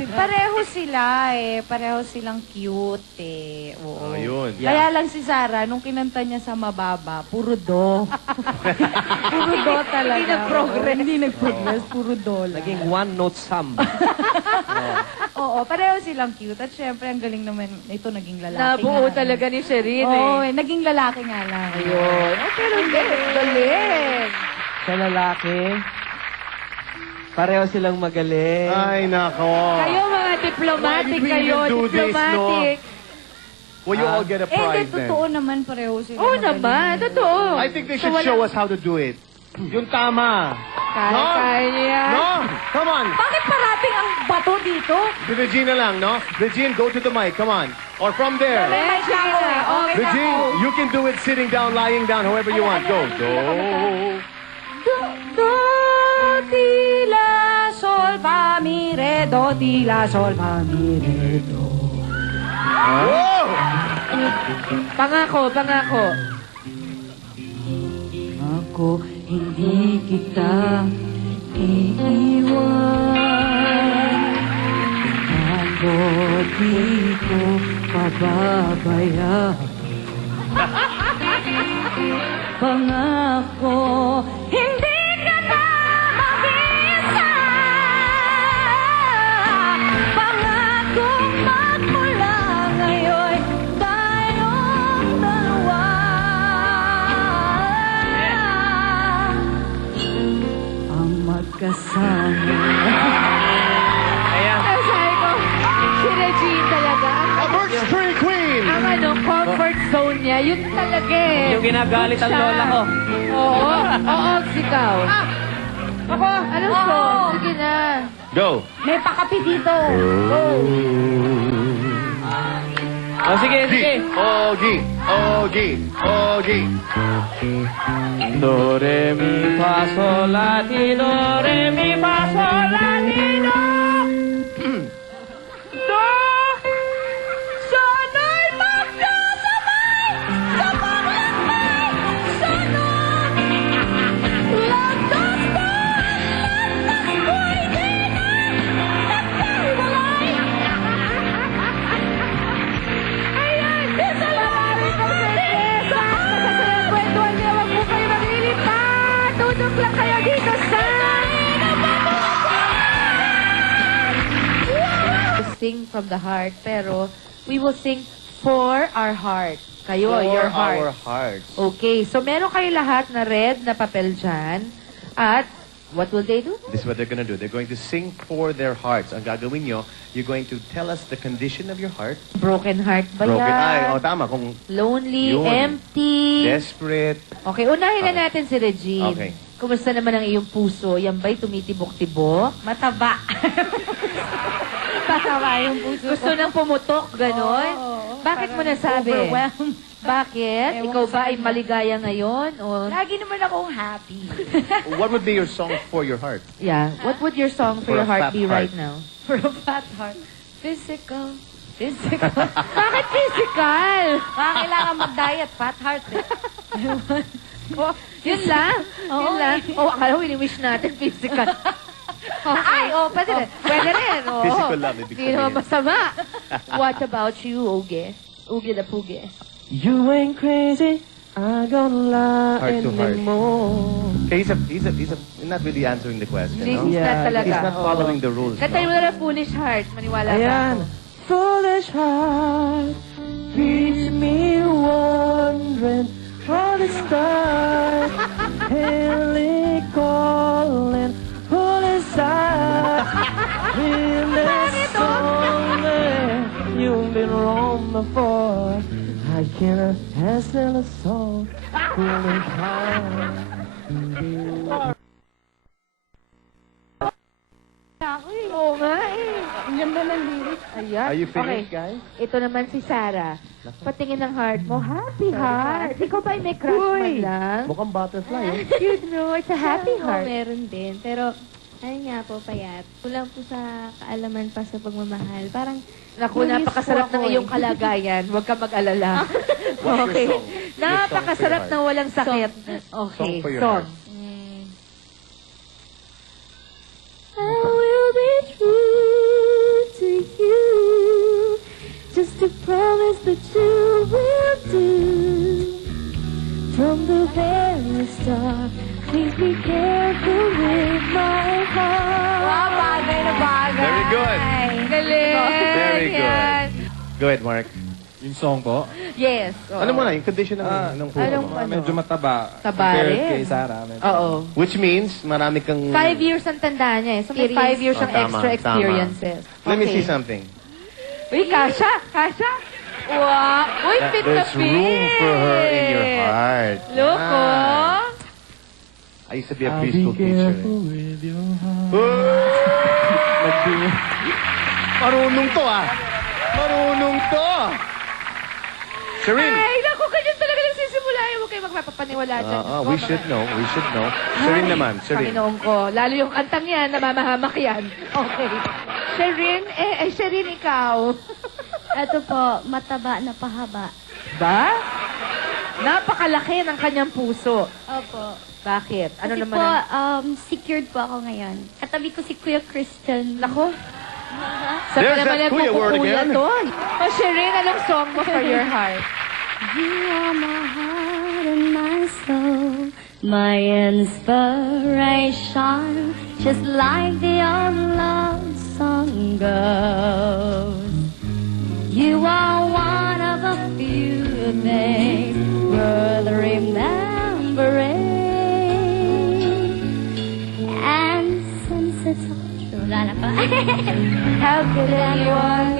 Pareho sila eh. Pareho silang cute eh. Oo. Yun. Kaya lang si Sarah, nung kinanta niya sa mababa, puro do. Puro do talaga. Hindi nag-progress. Hindi nag-progress, puro do lang. Naging one-note samba. Oo, pareho silang cute. At syempre, ang galing naman, ito naging lalaki Nabuo nga. talaga ni Sherin Oo, eh. naging lalaki nga lang. Ayun. Oh, pero galing. Sa lalaki, pareho silang magaling. Ay, nako. Kayo mga diplomatic Why did we kayo. even do this, Diplomatic. Will you all get a Eh, hindi, prize then? totoo naman pareho sila. Oo magaling. naman. Totoo. I think they should show us how to do it. Yung tama. Kaya niya yan. No? Come on. Bakit parating ang bato dito? Si Regina lang, no? Regine, go to the mic. Come on. Or from there. May tao eh. Okay na Regine, ako. you can do it sitting down, lying down, however you want. Go. Do. Do, ti, la, sol, fa, mi, re, do, ti, la, sol, fa, mi, re, do. Whoa! Pangako, pangako. Ako hindi kita iiwan. Ako di ko pababayaan. Pangako, hindi ka na mag-isa. Pangako, magmula ngayon tayong dalawa. Ang magkasama. Ayan. Ang sabi ko, si Regine talaga. A Birch Tree Queen! Ang ano, comfort zone niya, yun talaga eh. Yung ginagalit ang Siya. lola ko. Oo, oo, sikaw. Ako, anong song? Sige na. Go. May pakapi dito. O sige, sige. Ogi. Ogi. Ogi. Do, re, mi, fa, sol, la, ti, do, re, mi, fa, sol, la, ti, do. Do. Sana'y magkasabay sa paglakbay sa nun. Landas ko, landas ko'y di na nagkahiwalay. Ayan, sa lalaki ko sorpresa. Masasayang kwentuhan niya, wag po kayo maglilipad. Tutok lang kayo dito sa... Sing from the heart, pero we will sing for our heart. Kayo, your heart. our hearts. Okay, so meron kayo lahat na red na papel dyan. At what will they do? This is what they're going to do. They're going to sing for their hearts. Ang gagawin nyo, you're going to tell us the condition of your heart. Broken heart ba Broken. Ay, yan? tama. Kung Lonely, Yun. empty. desperate. Okay, unahin na natin si Regine. Okay. Kumusta naman ang iyong puso? Yan ba'y tumitibok-tibok? Mataba. Mataba yung puso Gusto nang pumutok, ganon? Oo, Bakit mo parang nasabi? overwhelmed. Bakit? Ewan Ikaw ko ba sa ay kanya. maligaya ngayon? O... Lagi naman akong happy. What would be your song for your heart? Yeah. What would your song for For a your heart fat be heart. right now? For a fat heart. Physical. Physical. Bakit physical? Baka kailangan mag-diet. Fat heart eh. Oh, yun lang. Oo, Yun lang. eh. Oh, akala ko wini-wish natin physical. Okay. Ay, pwede rin. Pwede rin. Oo. Physical lang, ibig Hindi naman sabihin. masama. What about you, Uge? Uge the Puge. You ain't crazy, I gonna lie Heart to heart. anymore. Okay, he's not really answering the question, He's no? not Yeah, talaga. He's not Oo. following the rules. Kantayin mo no? na lang Foolish Heart. Maniwala ka Ayan. ako. Foolish heart, keeps me wondering how to start. Haley calling, foolish heart. In this song, you've been wrong before. I can't handle a song, foolish heart. Oo nga eh. Ang ganda ng lyrics. Ayan. Are you finished, Okay. guys? Ito naman si Sarah. Patingin ng heart mo. Happy heart. Ikaw ba ay may crush man lang? Mukhang butterfly, eh. You know, it's a happy Oo, heart. meron din. Pero, ayun nga po, payat. Kulang po sa kaalaman pa sa pagmamahal. Parang, Naku, curious napakasarap po ng ako iyong eh. kalagayan. Huwag ka mag-alala. What's your Okay. song? Your Napakasarap song for your ng walang sakit. Song Okay, for your song. heart. I will be true good. Galing. Very good. Yan. Go ahead, Mark. Yung song po, Yes. oo. Ano mo na, yung condition ng puso Anong- mo. ano? medyo mataba. Taba compared rin. kay Sarah. medyo- Oo. Which means, marami kang... 5 years ang tanda niya eh. So may 5 years Oh, siyang tama, extra tama. experiences. Let me Okay. see something. Uy, Kasha! Kasha! Wow! Uy, fit na There's fit! room for her in your heart. Look, Ah. oh! I used to be a preschool teacher. with your heart. Oh! Marunong to ah! Marunong to! Serene! Ay, naku, ganyan talaga nagsisimula. Huwag kayo magpapaniwala dyan. We should know. We should know. Serene naman. Serene. Panginoon ko. Lalo yung kantang yan, namamahamak yan. Okay. Sherin, Sherin, ikaw. Ito po, mataba na pahaba. Ba? Napakalaki ng kanyang puso. Opo. Bakit? Ano Kasi naman po, ang... secured po ako ngayon. Katabi ko si Kuya Christian. Nako. Sa There's naman that ang kuya word kukuya again. to. O, Sherin, anong song mo for your heart? You are my heart and my soul, my inspiration, just like the old love song goes. You are one of a few things worth remembering, and since it's all true, wala na pa. How could anyone